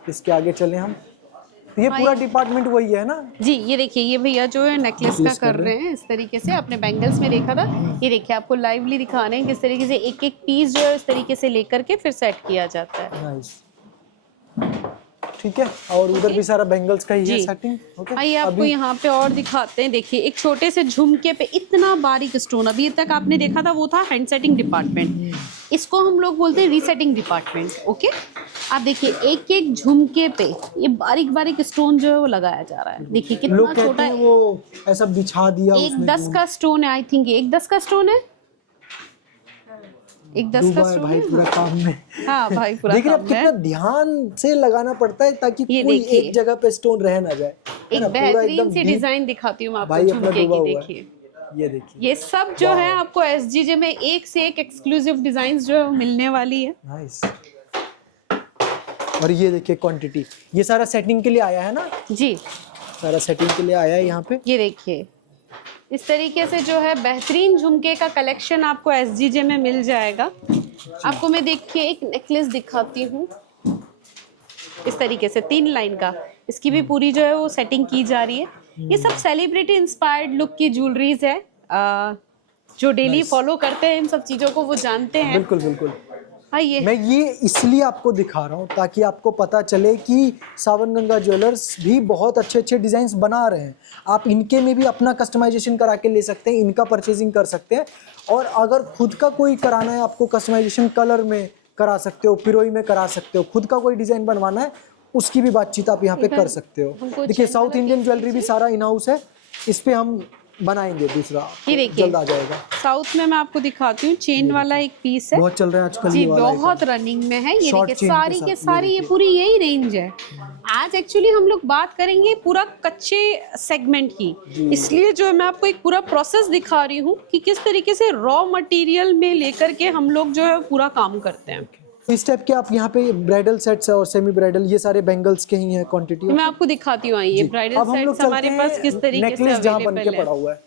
इसके आगे चले हम। ये पूरा डिपार्टमेंट वही है ना जी। ये देखिए, ये भैया जो है नेकलेस का कर रहे हैं इस तरीके से। आपने बैंगल्स में देखा था, ये देखिए आपको लाइवली दिखा रहे हैं किस तरीके से एक एक पीस जो है इस तरीके से लेकर के फिर सेट किया जाता है। नाइस, ठीक है। और उधर भी सारा बैंगल्स का ही है जी। सेटिंग। ओके, आइए आपको यहाँ पे और दिखाते हैं। देखिए एक छोटे से झुमके पे इतना बारीक स्टोन, अभी तक आपने देखा था वो था हैंड सेटिंग डिपार्टमेंट, इसको हम लोग बोलते हैं रीसेटिंग डिपार्टमेंट। ओके, आप देखिए एक एक झुमके पे ये बारीक बारीक स्टोन जो है वो लगाया जा रहा है। देखिए कितना लोग कहते छोटा हैं है, वो ऐसा बिछा दिया एक उसमें 10 का स्टोन है। आई थिंक एक 10 का स्टोन है, एक 10 का डूबा है स्टोन भाई है। पूरा काम में। हाँ भाई पूरा देखिए काम अब कितना है। ध्यान से लगाना पड़ता है ताकि ये कोई देखिए। एक जगह पे स्टोन रह ना जाए, है एक ना, पूरा बेहतरीन एकदम सी deep। डिजाइन दिखाती हूँ मैं आपको भाई अपना झुमके डूबा की। हुआ है। देखिए ये देखिए, ये सब जो है आपको SGJ में एक से एक एक्सक्लूसिव डिजाइन जो है वो मिलने वाली है। नाइस। और ये देखिए क्वांटिटी, ये सारा सेटिंग के लिए आया है ना, जी सारा सेटिंग के लिए आया है यहाँ पे। ये देखिए इस तरीके से जो है बेहतरीन झुमके का कलेक्शन आपको SGJ में मिल जाएगा। आपको मैं देखिए एक नेकलेस दिखाती हूँ इस तरीके से 3 लाइन का, इसकी भी पूरी जो है वो सेटिंग की जा रही है। ये सब सेलिब्रिटी इंस्पायर्ड लुक की ज्वेलरीज है। जो डेली फॉलो करते हैं इन सब चीजों को वो जानते हैं। बिल्कुल बिल्कुल। आइए मैं ये इसलिए आपको दिखा रहा हूँ ताकि आपको पता चले कि सावन गंगा ज्वेलर्स भी बहुत अच्छे अच्छे डिज़ाइंस बना रहे हैं। आप इनके में भी अपना कस्टमाइजेशन करा के ले सकते हैं, इनका परचेजिंग कर सकते हैं। और अगर खुद का कोई कराना है आपको कस्टमाइजेशन, कलर में करा सकते हो, पिरोई में करा सकते हो, खुद का कोई डिज़ाइन बनवाना है उसकी भी बातचीत आप यहाँ पे कर सकते हो। हमको देखिए चेन साउथ वाला इंडियन piece ज्वेलरी भी सारा इन हाउस है, इस पे हम बनाएंगे दूसरा, ये देखिए जल्द आ जाएगा। साउथ में मैं आपको दिखाती हूँ, चेन वाला एक पीस है बहुत चल रहा है आजकल जी, ये वाला बहुत रनिंग में है। ये Short देखिए chain के सारी साथ, के ये सारी ये देखिए। पूरी यही रेंज है। आज एक्चुअली हम लोग बात करेंगे पूरा कच्चे सेगमेंट की, इसलिए जो है मैं आपको एक पूरा प्रोसेस दिखा रही हूँ कि किस तरीके से रॉ मटेरियल में लेकर के हम लोग जो है पूरा काम करते हैं। इस टाइप के आप यहाँ पे ब्राइडल सेट्स है और सेमी ब्राइडल, ये सारे बैंगल्स के ही हैं क्वांटिटी। मैं आपको दिखाती हूँ, आइए ब्राइडल अब हम लोग सेट्स हमारे चलते पास किस हैं तरीके से नेकलेस जहाँ बन अवेलेबल के है। पड़ा हुआ है।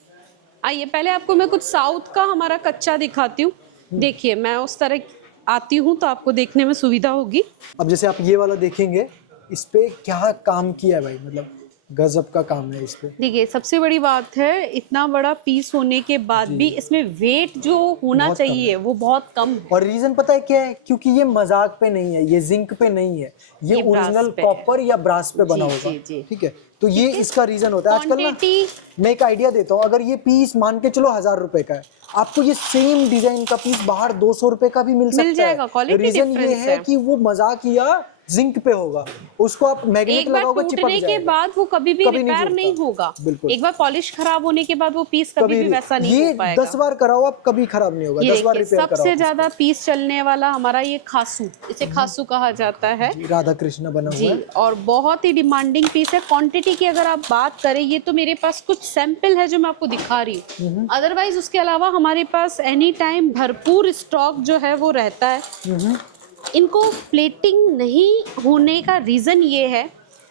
आइए पहले आपको मैं कुछ साउथ का हमारा कच्चा दिखाती हूँ। देखिए मैं उस तरह आती हूँ तो आपको देखने में सुविधा होगी। अब जैसे आप ये वाला देखेंगे, इस पे क्या काम किया है भाई, मतलब गजब का काम है इस पे। देखिए सबसे बड़ी बात है, इतना बड़ा पीस होने के बाद भी इसमें वेट जो होना बहुत कम चाहिए वो बहुत कम है। और रीजन पता है क्या है? क्योंकि ये मजाक पे नहीं है, ये जिंक पे नहीं है, ये brass ओरिजिनल पे है। कॉपर या ब्रास पे बना जी, होगा। जी, जी। ठीक है, तो ये इसका रीजन होता है। आजकल ना क्वांटिटी मैं एक आइडिया देता हूँ, अगर ये पीस मान के चलो 1000 रुपए का है, आपको ये सेम डिजाइन का पीस बाहर 200 रुपए का भी मिल सकता जाएगा, है। quality रीजन ये difference है है। कि वो मजाक या जिंक पे होगा, उसको आप मैग्नेट एक बार लगाओगे चिपक टूटने के जाएगा। बाद वो कभी भी कभी नहीं रिपेयर नहीं जुड़ता। होगा। बिल्कुल। एक बार पॉलिश खराब होने के बाद वो पीस कभी भी वैसा नहीं ये हो पाएगा। 10 बार कराओ आप, कभी खराब नहीं होगा। ये 10 बार देखिए रिपेयर कराओ। सबसे ज्यादा पीस चलने वाला हमारा ये खासू, इसे खासू कहा जाता है राधा कृष्ण बना हुआ जी, है। और बहुत ही डिमांडिंग पीस है। क्वांटिटी की अगर आप बात करें, ये तो मेरे पास कुछ सैंपल है जो मैं आपको दिखा रही हूँ। अदरवाइज उसके अलावा हमारे पास एनी टाइम भरपूर स्टॉक जो है वो रहता है। इनको प्लेटिंग नहीं होने का रीज़न ये है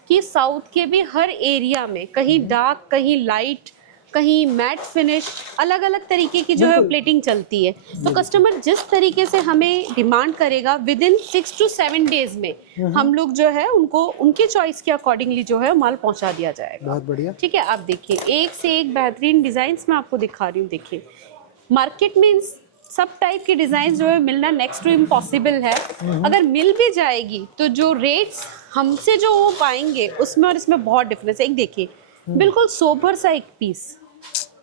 कि साउथ के भी हर एरिया में कहीं डार्क, कहीं लाइट, कहीं मैट फिनिश, अलग अलग तरीके की जो है प्लेटिंग चलती है। तो कस्टमर जिस तरीके से हमें डिमांड करेगा, विद इन 6 to 7 डेज में हम लोग जो है उनको उनके चॉइस के अकॉर्डिंगली जो है माल पहुंचा दिया जाएगा। बहुत बढ़िया। ठीक है, आप देखिए एक से एक बेहतरीन डिजाइन्स मैं आपको दिखा रही हूँ। देखिए मार्केट में इन सब टाइप की डिजाइन जो है मिलना नेक्स्ट टू इम्पॉसिबल है। अगर मिल भी जाएगी तो जो रेट्स हमसे जो वो पाएंगे उसमें और इसमें बहुत डिफरेंस है। एक देखिए बिल्कुल सोबर सा एक पीस,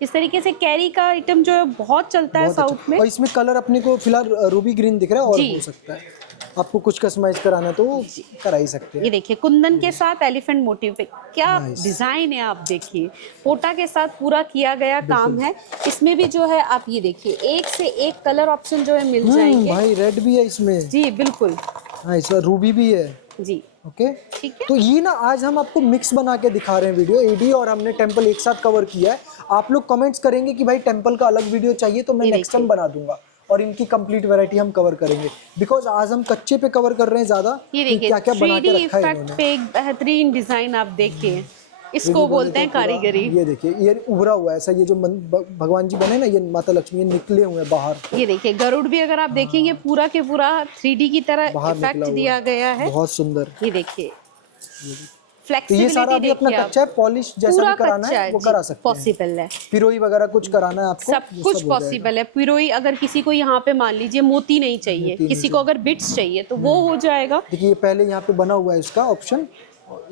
इस तरीके से कैरी का आइटम जो है बहुत चलता है बहुत साउथ अच्छा। में। और इसमें कलर अपने को फिलहाल रूबी ग्रीन दिख रहा है, और जी। हो सकता है आपको कुछ कस्टमाइज कराना है तो वो करा ही सकते हैं। ये देखिए कुंदन के साथ एलिफेंट मोटिव पे क्या डिजाइन है, आप देखिए पोटा के साथ पूरा किया गया काम है। इसमें भी जो है आप ये देखिए एक से एक कलर ऑप्शन जो है मिल जाएंगे। भाई रेड भी है इसमें। जी बिल्कुल। हाँ, इसमें रूबी भी है। जी ओके, ठीक है। तो ये ना आज हम आपको मिक्स बना के दिखा रहे हैं वीडियो, एडी और हमने टेम्पल एक साथ कवर किया है। आप लोग कमेंट्स करेंगे कि भाई टेम्पल का अलग वीडियो चाहिए, तो मैं नेक्स्ट टाइम बना दूंगा और इनकी कंप्लीट वैरायटी हम कवर करेंगे। बिकॉज आज हम कच्चे पे कवर कर रहे हैं ज्यादा, ये कि देखिए क्या क्या बना 3D के रखा है इफेक्ट इन्होंने। पे एक बेहतरीन डिजाइन आप देखिए, इसको ये बोलते हैं तो पूरा- कारीगरी। ये देखिए ये उभरा हुआ है ऐसा, ये जो भगवान जी बने ना, ये माता लक्ष्मी, ये निकले हुए हैं बाहर। ये देखिए गरुड़ भी अगर आप देखेंगे पूरा के पूरा 3D की तरह बाहर निकला इफेक्ट हुआ दिया गया है। बहुत सुंदर। ये देखिए तो ये सारा फ्लेक्सिबिलिटी अभी अपना देखिए कच्चा है, पॉलिश जैसा पूरा भी कराना कच्चा है है वो जी, करा सकते हैं। पॉसिबल है। पिरोई वगैरह कुछ कराना है आपको, सब वो कुछ हो जाएगा। पॉसिबल है। पिरोई अगर किसी को यहाँ पे मान लीजिए मोती नहीं चाहिए, मोती किसी को अगर बिट्स चाहिए तो वो हो जाएगा। देखिए ये पहले यहाँ पे बना हुआ है इसका ऑप्शन,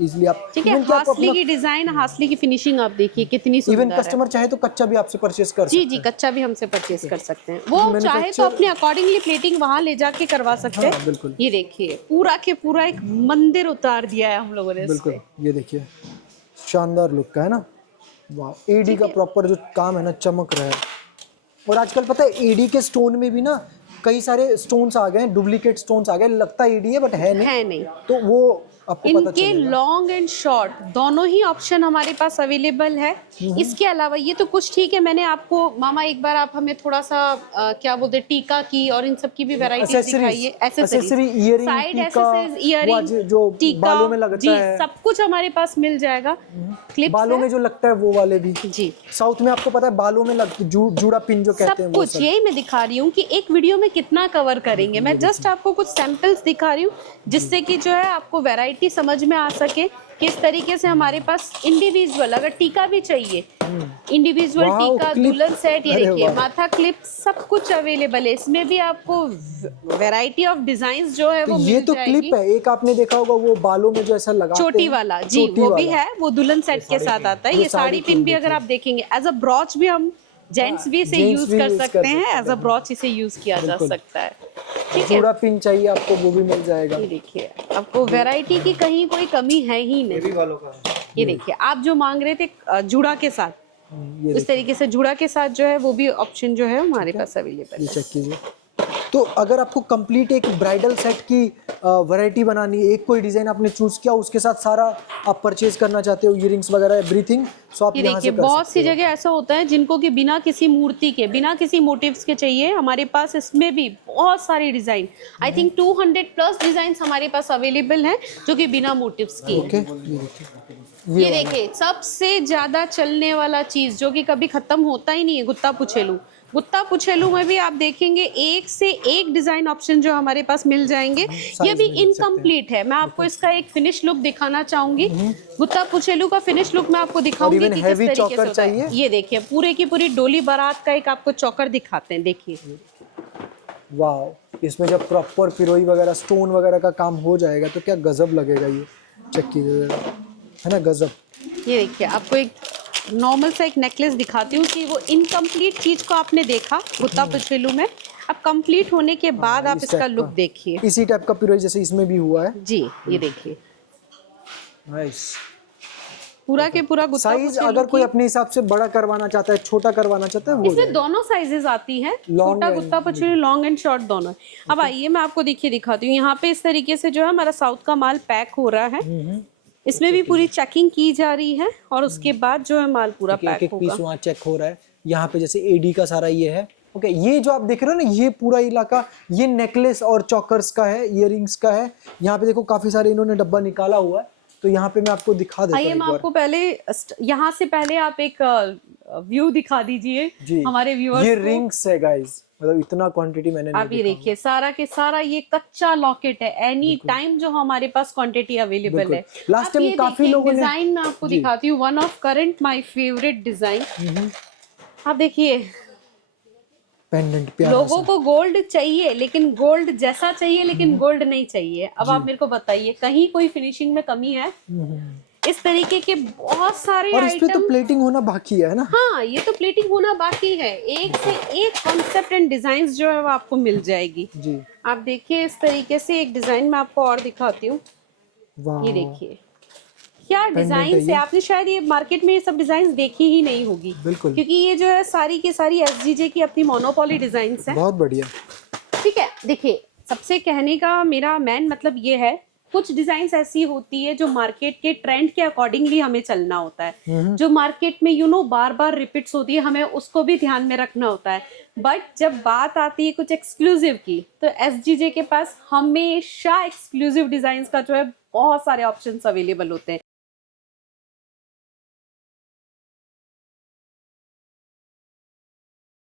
इजीली आप ठीक है, even कि आप हासली अपना की डिजाइन, हासली की फिनिशिंग आप देखिए कितनी इवन सुंदर है। कस्टमर चाहे तो कच्चा भी आपसे परचेस कर जी सकते जी, हैं। कच्चा भी हमसे परचेज कर सकते हैं। वो चाहे तो Manufacture- अपने अकॉर्डिंगली प्लेटिंग वहां ले जाके करवा सकते हैं। हाँ, बिल्कुल। ये देखिए पूरा के पूरा एक मंदिर उतार दिया है हम लोगों ने इस बिल्कुल, पे। ये देखिए शानदार लुक का है ना। वाह, एडी का प्रॉपर जो काम है ना, चमक रहा है। और आजकल पता है एडी के स्टोन में भी ना कई सारे स्टोन्स आ गए हैं, डुप्लीकेट स्टोन्स आ गए, लगता एडी है बट है नहीं। है नहीं। तो वो आपको पता इनके चलेगा। लॉन्ग एंड शॉर्ट दोनों ही ऑप्शन हमारे पास अवेलेबल है। इसके अलावा ये तो कुछ ठीक है, मैंने आपको मामा एक बार आप हमें थोड़ा सा क्या बोलते हैं टीका की और इन सब की भी वैरायटी दिखाइए। एक्सेसरी, इयरिंग, साइड टीका, एसेसरीज, इयरिंग, जो टीका, बालों में लगता जी, है, सब कुछ हमारे पास मिल जाएगा। क्लिप्स बालों में जो लगता है वो वाले भी। जी साउथ में आपको पता है बालों में जूड़ा पिन जो कहते हैं सब वो कुछ यही मैं दिखा रही हूँ कि एक वीडियो में कितना कवर करेंगे। मैं जस्ट आपको कुछ सैंपल्स दिखा रही हूँ जिससे कि जो है आपको वैरायटी समझ में आ सके किस तरीके से हमारे पास इंडिविजुअल, अगर टीका भी चाहिए इंडिविजुअल वाह, टीका, क्लिप। दुल्हन सेट, ये अरे देखिए वाह। माथा क्लिप, सब कुछ अवेलेबल है। इसमें भी आपको वैरायटी ऑफ डिजाइन जो है वो तो ये मिल तो जाएगी। क्लिप है, एक आपने देखा होगा वो बालों में जो ऐसा लगाते चोटी हैं, वाला जी, चोटी वो भी वाला। है, वो दुल्हन सेट के साथ आता है। ये साड़ी पिन भी अगर आप देखेंगे एज अ ब्रॉच भी हम जेंट्स भी इसे जेंट्स यूज भी कर use सकते कर हैं, सकते एज अ ब्रॉच इसे यूज किया जा बिल्कुल। सकता है। ठीक है। जुड़ा पिन चाहिए आपको वो भी मिल जाएगा। ये देखिए आपको वैरायटी की कहीं कोई कमी है ही नहीं। बेबी वालों का ये देखिए आप जो मांग रहे थे जुड़ा के साथ, ये उस तरीके से जुड़ा के साथ जो है वो भी ऑप्शन जो है हमारे पास अवेलेबल ये है। चेक कीजिए। तो अगर आपको कंप्लीट एक ब्राइडल सेट की वैरायटी बनानी है, एक कोई डिजाइन आपने चूज किया, उसके साथ सारा आप परचेज करना चाहते हो, इयररिंग्स वगैरह एवरीथिंग, सो आप ये यहाँ से देखिए कर बहुत सकते सी हो। जगह ऐसा होता है जिनको कि बिना किसी मूर्ति के, बिना किसी मोटिव्स के चाहिए, हमारे पास इसमें भी बहुत सारी design, I think 200 plus design हमारे पास अवेलेबल हैं जो कि बिना मोटिव्स की ओके, हैं। ये देखिए, ये देखिए सबसे ज्यादा चलने वाला चीज जो कि कभी खत्म होता ही नहीं है, गुत्ता पुछेलू। गुत्ता पुछेलू में भी आप देखेंगे एक से एक डिजाइन ऑप्शन जो हमारे पास मिल जाएंगे। ये भी इनकम्प्लीट है, मैं आपको इसका एक फिनिश लुक दिखाना चाहूंगी। गुत्ता पुछेलू का फिनिश लुक मैं आपको दिखाऊंगी even कि किस heavy तरीके से चौकर होता है। चाहिए? ये देखिए पूरे की पूरी डोली बारात का एक आपको चौकर दिखाते हैं, देखिए। वाह, इसमें जब प्रॉपर पिरोई वगैरह स्टोन वगैरह का काम हो जाएगा तो क्या गजब लगेगा, ये चेक कीजिए, है ना, गजब। ये देखिए आपको एक नॉर्मल सा एक नेकलेस दिखाती हूँ कि वो इनकम्प्लीट चीज को आपने देखा गुत्ता पुछेलू में, अब कंप्लीट होने के बाद आप इस इसका टाइप लुक का। देखिए। इसी टाइप का पिरोई जैसे इसमें भी हुआ है। जी ये देखिए नाइस। पूरा के पूरा गुत्ता साइज पुछेलू अगर कोई की- अपने हिसाब से बड़ा करवाना चाहता है, छोटा करवाना चाहता है, वो हो इसमें जाएगा। दोनों साइजेस आती हैं, Long छोटा and Gutta पुछेलू, long and short दोनों। अब आइए मैं आपको देखिए दिखाती हूँ, यहाँ पे इस तरीके से जो है हमारा साउथ का माल पैक हो रहा है। इसमें भी पूरी चेकिंग की जा रही है और उसके बाद जो है माल पूरा एक पैक एक पीस होगा। वहाँ चेक हो रहा है। यहाँ पे जैसे एडी का सारा ये है। ओके, ये जो आप देख रहे हो ना, ये पूरा इलाका ये नेकलेस और चौकर्स का है, इयररिंग्स का है। यहाँ पे देखो काफी सारे इन्होंने डब्बा निकाला हुआ है, तो यहाँ पे मैं आपको दिखा देता हूँ आइए एक मैं बार। आपको पहले यहाँ से पहले आप एक व्यू दिखा दीजिए जी, हमारे व्यूअर्स ये को। रिंग्स है गाइस, मतलब इतना क्वांटिटी मैंने नहीं आप ये देखा। देखिए सारा के सारा ये कच्चा लॉकेट है, एनी टाइम जो हमारे पास क्वांटिटी अवेलेबल बिल्कुल। है। Last आप time ये काफी देखिए, लोगों ने- डिजाइन मैं आपको जी। दिखाती हूँ, one of current my favourite design. आप देखिए पेंडेंट प्यारा लोगों सा। को गोल्ड चाहिए, लेकिन गोल्ड जैसा चाहिए, लेकिन गोल्ड नहीं चाहिए। अब आप मेरे को बताइए कहीं कोई फिनिशिंग में कमी है? इस तरीके के बहुत सारे और इस पे तो आइटम। प्लेटिंग होना बाकी है ना। हाँ ये तो प्लेटिंग होना बाकी है, एक से एक कॉन्सेप्ट एंड डिजाइन जो है वो आपको मिल जाएगी। जी, आप देखिए इस तरीके से एक डिजाइन मैं आपको और दिखाती हूँ। वाह, ये देखिए क्या है डिजाइन ये। है, आपने शायद ये मार्केट में ये सब डिजाइन देखी ही नहीं होगी, बिल्कुल। क्योंकि ये जो है सारी की सारी एसजीजे की अपनी मोनोपोली डिजाइंस हैं। बहुत बढ़िया। ठीक है, देखिए सबसे कहने का मेरा मेन मतलब ये है, कुछ डिजाइन्स ऐसी होती है जो मार्केट के ट्रेंड के अकॉर्डिंगली हमें चलना होता है, जो मार्केट में बार बार रिपीट्स होती है, हमें उसको भी ध्यान में रखना होता है। बट जब बात आती है कुछ एक्सक्लूसिव की, तो एसजीजे के पास हमेशा एक्सक्लूसिव डिजाइन्स का जो है बहुत सारे ऑप्शंस अवेलेबल होते हैं।